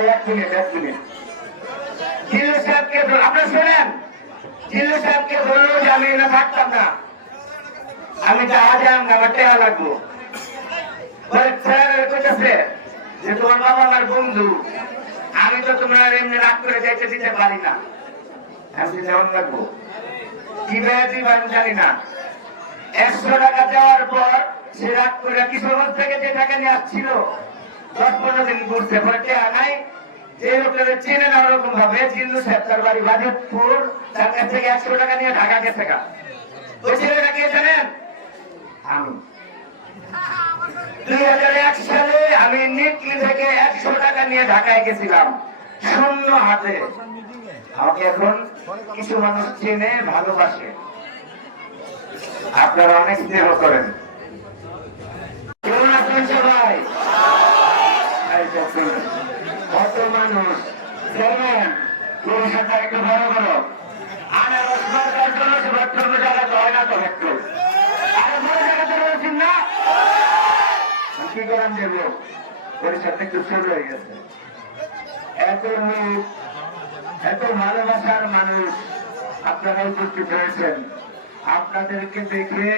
ভাই এক মিনিট জিল্লু সাহেবকে আপনারা শোনেন, জিল্লু সাহেবকে বললো যে আমি না থাকতাম না, আমি জাহাজাম না, আমার টেয়া লাগবো। স্যার কইতেছে যে তোমার বাবা আমার বন্ধু, আমি তো তোমার এমনি রাগ করে যাইতে দিতে পারি না, আমি যেমন লাগবো কিভাবে দিবা আমি জানি না। 100 টাকা দেওয়ার পর সে রাগ করে কিশোরগঞ্জ থেকে যে টাকা নিয়ে আসছিল 10-15 দিন ঘুরছে, পরে টেয়া নাই। যে লোকের চেনে না ওরকম ভাবে জিল্লু সাহেব তার বাড়ি বাজিতপুর, তার কাছ থেকে 100 টাকা নিয়ে ঢাকা গেছে। ওই ছেলেটা কে জানেন? আমি 2001 সালে আমি নিকলি থেকে 100 টাকা নিয়ে ঢাকায় গেছিলাম শূন্য হাতে। আমাকে এখন কিছু মানুষ চেনে, ভালোবাসে, আপনারা অনেক স্নেহ করেন। কেমন আছেন সবাই? কত মানুষ দেখবেন সাথে একটু বড় বড় আনারস মার্কার জন্য বক্তব্য জায়গাতে হয় না তো একটু আর বড় জায়গাতে রয়েছেন না, কি করেন দেব পরিষদটা একটু শুরু হয়ে গেছে। এত লোক, এত ভালোবাসার মানুষ আপনারা উপস্থিত হয়েছেন, আপনাদেরকে দেখে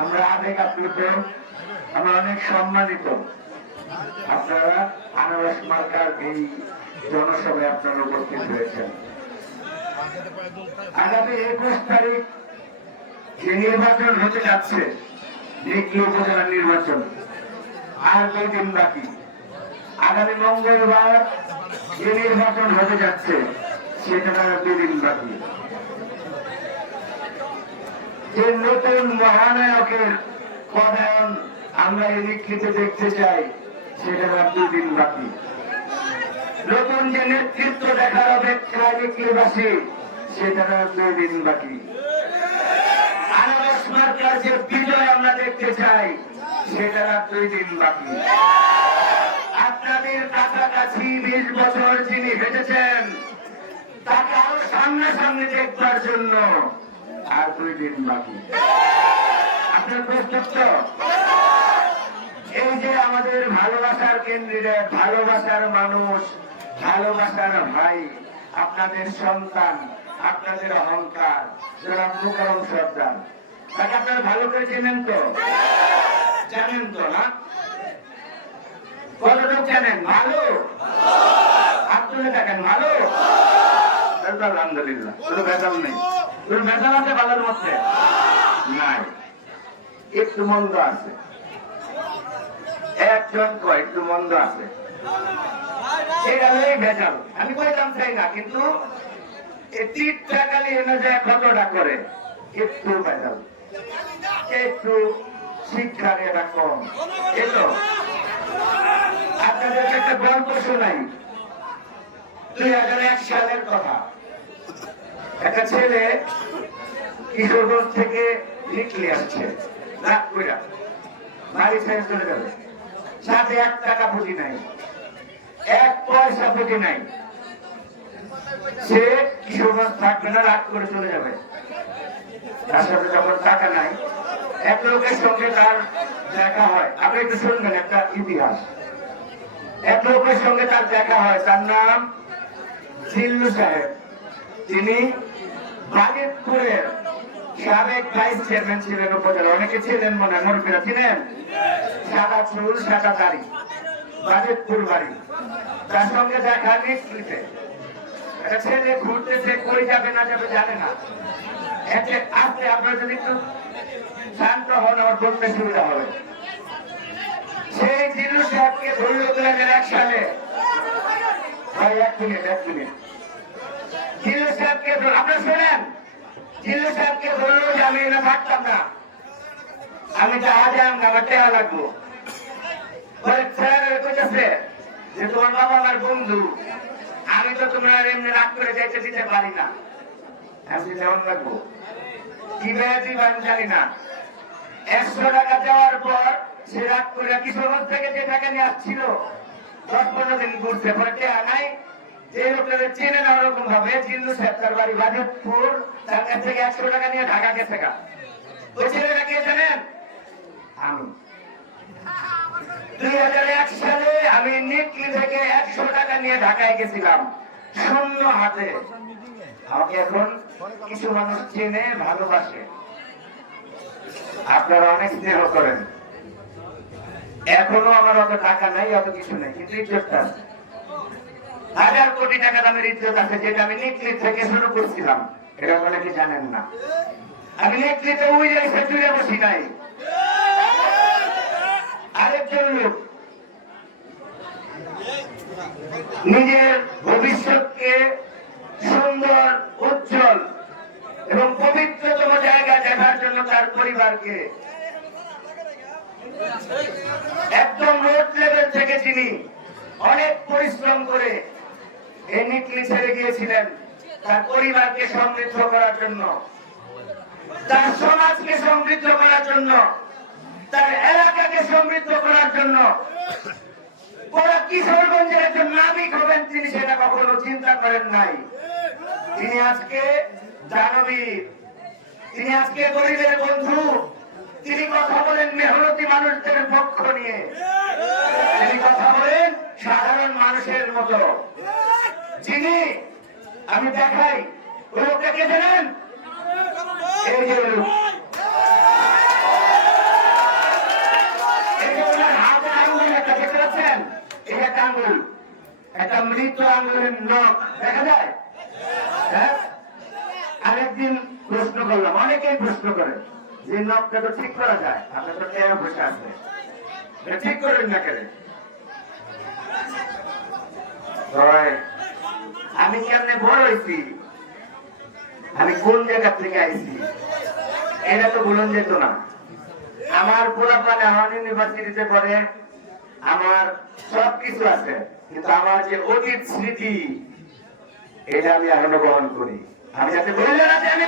আমরা আবেগ আপ্লুত, আমরা অনেক সম্মানিত। আপনারা আনারস মার্কার এই জনসভায় আপনারা উপস্থিত হয়েছেন। আগামী 21 তারিখ যে নির্বাচন হতে যাচ্ছে, নিকলি উপজেলার নির্বাচন, আর 2 দিন বাকি। আগামী মঙ্গলবার যে নির্বাচন হতে যাচ্ছে সেটা 2 দিন বাকি। যে নতুন মহানায়কের পদায়ন আমরা এই নিকলিতে দেখতে চাই সেটা 2 দিন বাকি। নতুন যে নেতৃত্ব দেখার অপেক্ষায় নিকলিবাসী সেটা 2 দিন বাকি। আনারস মার্কার যে বিজয় আমরা দেখতে চাই সেটা 2 দিন বাকি। আপনাদের কাছাকাছি 20 বছর যিনি হেঁটেছেন তাকে আরো সামনাসামনি দেখবার জন্য আর 2 দিন বাকি। আপনার প্রস্তুত তো? এই যে আমাদের ভালোবাসার ক্যান্ডিডেট, ভালোবাসার মানুষ, ভালোবাসার ভাই, আপনাদের সন্তান, আপনাদের অহংকার, যারা মুকাররম সর্দার, তাকে আপনারা ভালো করে চেনেন তো? জানেন তো না? কতটুকু জানেন? ভালো আপনারা দেখেন ভালো, আলহামদুলিল্লাহ। কোনো ভেজাল নেই, কোনো ভেজাল আছে ভালোর মধ্যে নাই, একটু মন্দ আছে, একজন কয় একটু মন্দ আছে, এটা হলেই ভেজাল। আমি কইতাম চাই না, কিন্তু এই 3 টাকালি এনে যায় কতটা করে একটু ভেজাল, একটু শিক্ষার এটা কম। এতো আপনাদেরকে একটা গল্প শোনাই। 2001 সালের কথা। একটা ছেলে কিশোরগঞ্জ থেকে নিকলি আসছে, রাত কইরা বাড়ি ছেড়ে চলে যাবে, সাথে 1 টাকা পুঁজি নাই, 1 পয়সা পুঁজি নাই। সে কিশোরগঞ্জ থাকবে না, রাত করে চলে যাবে। তার সাথে যখন টাকা নাই, এক লোকের সঙ্গে তার দেখা হয়। আপনি একটু শুনবেন একটা ইতিহাস। এক লোকের সঙ্গে তার দেখা হয়, তার নাম জিল্লু সাহেব। তিনি বাজিতপুরের সাবেক ভাইস চেয়ারম্যান ছিলেন উপজেলা, অনেকে ছিলেন মনে হয়, মুরব্বীরা ছিলেন। সাদা চুল, সাদা দাড়ি, বাজিতপুর বাড়ি। তার সঙ্গে দেখা নিকলিতে। একটা ছেলে ঘুরতেছে, কই যাবে না যাবে জানে না। আপনি আপনার যদি একটু শান্ত হন, আমার বলতে সুবিধা হবে। সেই জিল্লু সাহেবকে ধরল 2001 সালে। ভাই এক মিনিট জিল্লু সাহেবকে আপনারা শোনেন, জিল্লু সাহেবকে ধরল যে আমি না থাকতাম না, আমি জাহাজাম না, আমার টেয়া লাগবো। স্যার কইতেছে যে তোমার বাবা আমার বন্ধু, আমি তো তোমার এমনি রাগ করে যাইতে দিতে পারি না, আমি যেমন লাগবো কিভাবে দিবা আমি জানি না। 100 টাকা দেওয়ার পর সে রাগ করে কিশোরগঞ্জ থেকে যে টাকা নিয়ে আসছিল 10-15 দিন ঘুরছে, পরে টেয়া নাই। যে লোকের চেনে না ওরকম ভাবে জিল্লু সাহেব তার বাড়ি বাজিতপুর, তার কাছ থেকে 100 টাকা নিয়ে ঢাকা গেছে। ওই ছেলেটা কে জানেন? আমি 2001 সালে আমি নিকলি থেকে 100 টাকা নিয়ে ঢাকায় গেছিলাম শূন্য হাতে। আমাকে এখন কিছু মানুষ চেনে, ভালোবাসে, আপনারা অনেক স্নেহ করেন। এখনো আমার অত টাকা নাই, অত কিছু নেই, কিন্তু ইজ্জতটা আছে। 1000 কোটি টাকা দামের ইজ্জত আছে, যেটা আমি নিকলি থেকে শুরু করছিলাম। এটা অনেকে জানেন না। আমি নেতৃত্বে উইলে জুড়ে বসি নাই। আরেকজন লোক নিজের ভবিষ্যৎকে সুন্দর, উজ্জ্বল এবং পবিত্রতম জায়গায় দেখার জন্য তার পরিবারকে একদম রোড লেভেল থেকে তিনি অনেক পরিশ্রম করে এই নিকলি ছেড়ে গিয়েছিলেন তার পরিবারকে সমৃদ্ধ করার জন্য, তার সমাজকে সমৃদ্ধ করার জন্য, তার এলাকাকে সমৃদ্ধ করার জন্য। ওরা কিশোরগঞ্জের একজন নাবিক হবেন তিনি সেটা কখনো চিন্তা করেন নাই। তিনি আজকে দানবীর, তিনি আজকে গরিবের বন্ধু। তিনি কথা বলেন মেহনতি মানুষদের পক্ষ নিয়ে, তিনি কথা বলেন সাধারণ মানুষের মতো। যিনি আমি দেখাই ওই লোকটাকে জানেন, এই যে হাতের আঙুল একটা দেখতে পাচ্ছেন, এটা একটা আঙুল, একটা মৃত আঙুলের নখ দেখা যায়। হ্যাঁ, আরেকদিন প্রশ্ন করলাম, অনেকেই প্রশ্ন করে যে নখটা তো ঠিক করা যায়, আপনার তো টাকা পয়সা আছে, ঠিক করেন না কেন? আমি কেমনে বড় হয়েছি, আমি কোন জায়গা থেকে আইছি এটা তো বলুন যেত না। আমার পোলাপান এখন ইউনিভার্সিটিতে পড়ে, আমার সবকিছু আছে, কিন্তু আমার যে অতীত স্মৃতি এটা আমি এখনো বহন করি। আমি যাতে বললে না যে আমি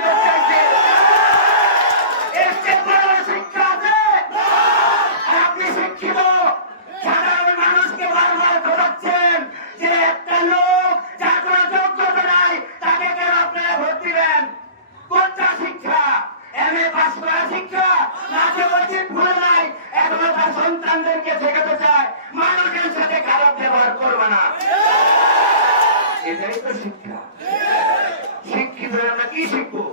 শিক্ষা আছে, আপনি শিক্ষিত সাধারণ মানুষকে বারবার খোঁজাচ্ছেন যে একটা লোক যার কোনো যোগ্যতা নাই তাকে কেন আপনারা ভোট দিবেন? কোনটা শিক্ষা? এমএ পাস করা শিক্ষা? নাচে অতীত ভুলে নাই, এখনো তার সন্তানদেরকে শেখাতে চায় মানুষের সাথে খারাপ ব্যবহার করবে না। এটাই তো শিক্ষা। শিক্ষিত আমরা কি শিখবো?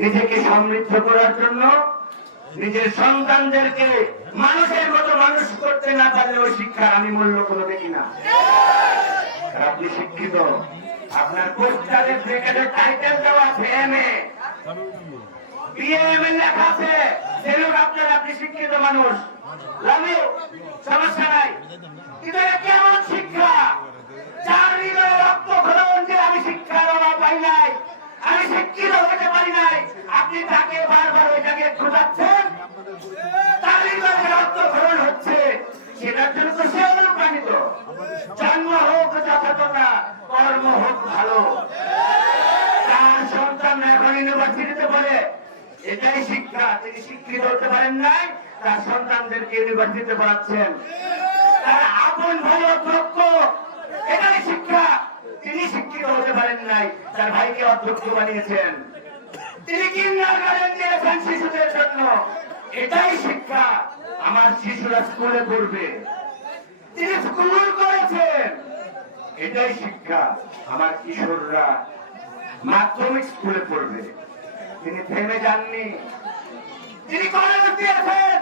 নিজেকে সমৃদ্ধ করার জন্য নিজের সন্তানদেরকে মানুষের মতো মানুষ করতে না পারলে ওই শিক্ষার আমি মূল্য কোনো দেখি না। আপনি শিক্ষিত, আপনার পোস্টারে ব্র্যাকেটের টাইটেল দেওয়া আছে এমএ, বিএমএ লেখা আছে, সেগুলো আপনার, আপনি শিক্ষিত মানুষ, সমস্যা নাই। কিন্তু এটা কেমন শিক্ষা? যার হৃদয়ে রক্তক্ষরণ যে আমি শিক্ষার অভাব পাই নাই, আমি শিক্ষিত হতে পারি নাই, আপনি তাকে বারবার ওইটাকে খোঁজাচ্ছেন, তার হৃদয়ে রক্তক্ষরণ হচ্ছে, সেটার জন্য তো সে অনুপ্রাণিত। জন্ম হোক যথাযথা, কর্ম হোক ভালো। তার সন্তান এখন ইউনিভার্সিটিতে পড়ে, এটাই শিক্ষা। তিনি শিক্ষিত হতে পারেন নাই, তার সন্তানদেরকে ইউনিভার্সিটিতে পড়াচ্ছেন। তার আপন ভাই অধ্যক্ষ, এটাই শিক্ষা। তিনি শিক্ষিত হতে পারেন নাই, তার ভাইকে অধ্যক্ষ বানিয়েছেন। তিনি কিন্ডারগার্টেন দিয়েছেন শিশুদের জন্য, এটাই শিক্ষা। আমার শিশুরা স্কুলে পড়বে, তিনি স্কুল করেছেন, এটাই শিক্ষা। আমার কিশোররা মাধ্যমিক স্কুলে পড়বে, তিনি থেমে যাননি, তিনি কলেজ দিয়েছেন।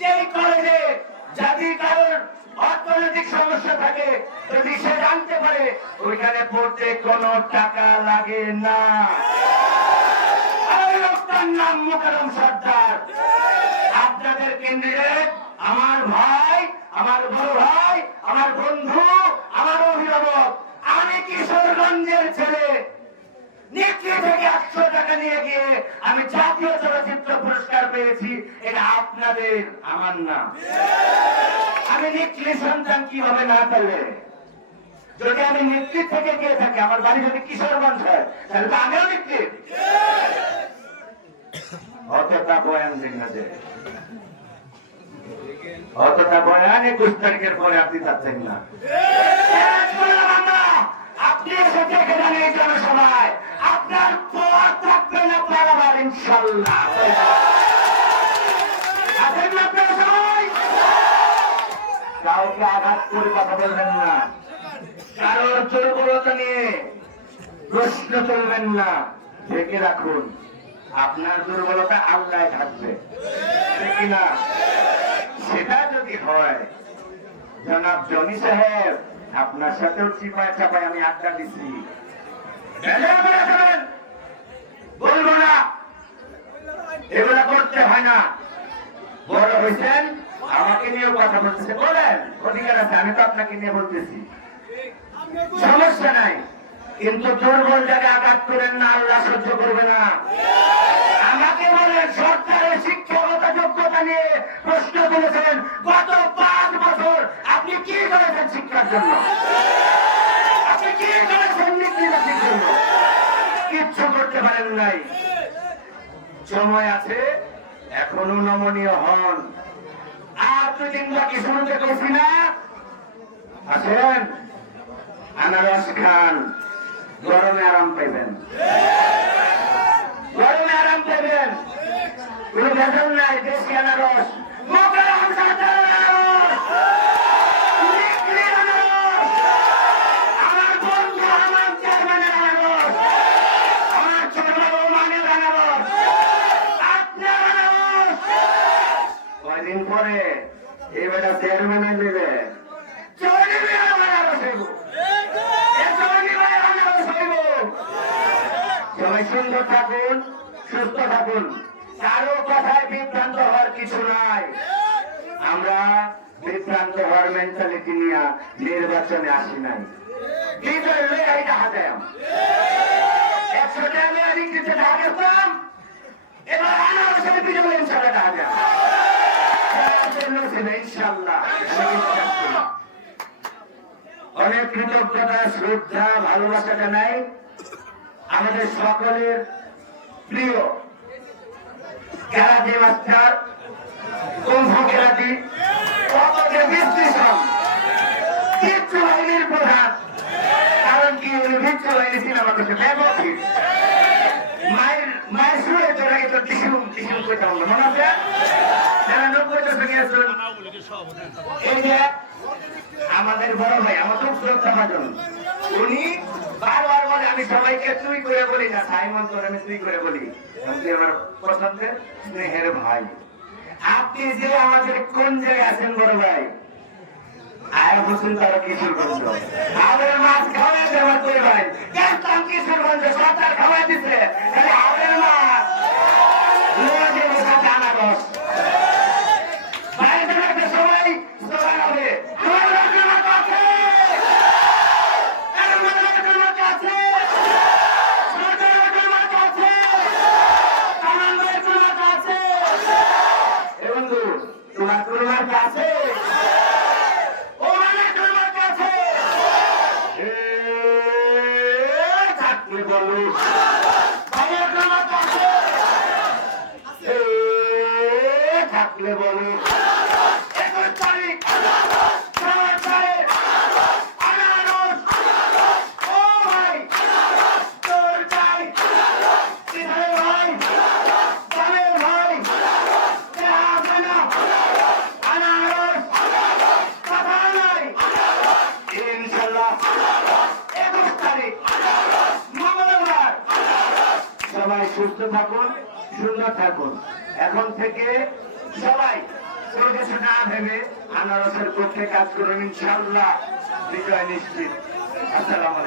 যেই কলেজে যদি কারোর অর্থনৈতিক সমস্যা থাকে, যদি সে জানতে পারে ওইখানে পড়তে কোনো টাকা লাগে না। আর লোকটার নাম মোকাররম সর্দার। আপনাদের ক্যান্ডিডেট আমার ভাই, আমার বড় ভাই, আমার বন্ধু, আমার অভিভাবক। আমি কিশোরগঞ্জের ছেলে, নিকলি থেকে 100 টাকা নিয়ে গিয়ে আমি জাতীয় চলচ্চিত্র পুরস্কার পেয়েছি। এটা আপনাদের, আমার না। আমি নিকলি সন্তান কিভাবে না পেলে? যদি আমি নিকলি থেকে গিয়ে থাকি, আমার বাড়ি যদি কিশোরগঞ্জ হয়, তাহলে তো আমিও নিকলি। অতটা বয়ান দিন না, যে অতটা বয়ান 21 তারিখের পরে আপনি যাচ্ছেন না। আপনি এসে দেখে যান এই জনসভায়, আপনার পথ থাকবে না পারাবার ইনশাল্লাহ। আছেন না আপনারা সবাই? কাউকে আঘাত করে কথা বলবেন না, কারোর দুর্বলতা নিয়ে প্রশ্ন তুলবেন না, ঢেকে রাখুন। আপনার দুর্বলতা আল্লাহ থাকবে, ঠিক না? সেটা যদি হয়, জনাব জনি সাহেব, আপনার সাথেও চিপায় চাপায় আমি আড্ডা দিচ্ছি, বলবো না, এগুলা করতে হয় না। বড় হয়েছেন, আমাকে নিয়েও কথা বলতেছে, বলেন, অধিকার আছে, আমি তো আপনাকে নিয়ে বলতেছি, সমস্যা নাই। কিন্তু দুর্বল জায়গায় আঘাত করেন না, আল্লাহ সহ্য করবে না। আমাকে বলেন, সরকারের শিক্ষাগত যোগ্যতা নিয়ে প্রশ্ন তুলেছেন, গত 5 বছর আপনি কি করেছেন শিক্ষার জন্য? আপনি কি করেছেন নীতিবাসীর জন্য? কিচ্ছু করতে পারেন নাই। সময় আছে, এখনো নমনীয় হন। আর 2-3 বাকি শুনতে করছি না, আসেন, আনারস খান, গরমে আরাম পাইবেন, গরমে আরাম পাইবেন। কোন ভেজাল নাই, দেশি আনারস, মোকাররম সাদার আনারস, নিকলি আনারস, আমার বন্ধু আমার চেয়ারম্যানের আনারস, আমার ছোট বাবু মানের আনারস, আপনার আনারস। কয়দিন পরে এই বেটা চেয়ারম্যানে নেবে, সবাই সুন্দর থাকুন, সুস্থ থাকুন, কারো কথায় বিভ্রান্ত হওয়ার কিছু নাই। আমরা বিভ্রান্ত হওয়ার মেন্টালিটি নিয়ে নির্বাচনে আসি নাই। বিজয় লেখাই দেখা যায় 100 টাকা ইংরেজিতে দেখা গেছিলাম, এবার আনারসের বিজয় ইনশাল্লাহ দেখা যায়, ইনশাল্লাহ। অনেক কৃতজ্ঞতা, শ্রদ্ধা, ভালোবাসা জানাই আমাদের সকলের প্রিয় ক্যারাটে মাস্টার, কুম্ফু ক্যারাটি, বিচ্ছু বাহিনীর প্রধান। কারণ কি, উনি বিচ্ছু বাহিনী সিনেমা করছে, মায়ের সুরে চলে গেছে, টিসুম টিসুম করতে হবে, মনে আছে? যারা 90 দশকে গেছেন, এই যে আমাদের বড় ভাই, আমার খুব শ্রদ্ধা ভাজন, উনি বারবার বলে, আমি সবাইকে তুই করে বলি না, সাইমন তোর আমি তুই করে বলি, আপনি আমার পছন্দের স্নেহের ভাই। আপনি যে আমাদের কোন জায়গায় আছেন বড় ভাই, আয়া বসুন তারা কিশোরগঞ্জ, আমাদের মাছ খাওয়াই দেওয়ার করে ভাই, গেছতাম কিশোরগঞ্জ, সরকার খাওয়াই দিচ্ছে, তাহলে আমাদের মাছ সাথে আনারস সবাই স্লোগান হবে, তোমার তোমার কাছে থাকলে বলো, থাকলে বলো, 21 তারিখ সবাই সুস্থ থাকুন, সুন্দর থাকুন। এখন থেকে সবাই কিছু না ভেবে আনারসের পক্ষে কাজ করুন, ইনশাআল্লাহ বিজয় নিশ্চিত। আসসালামু আলাইকুম।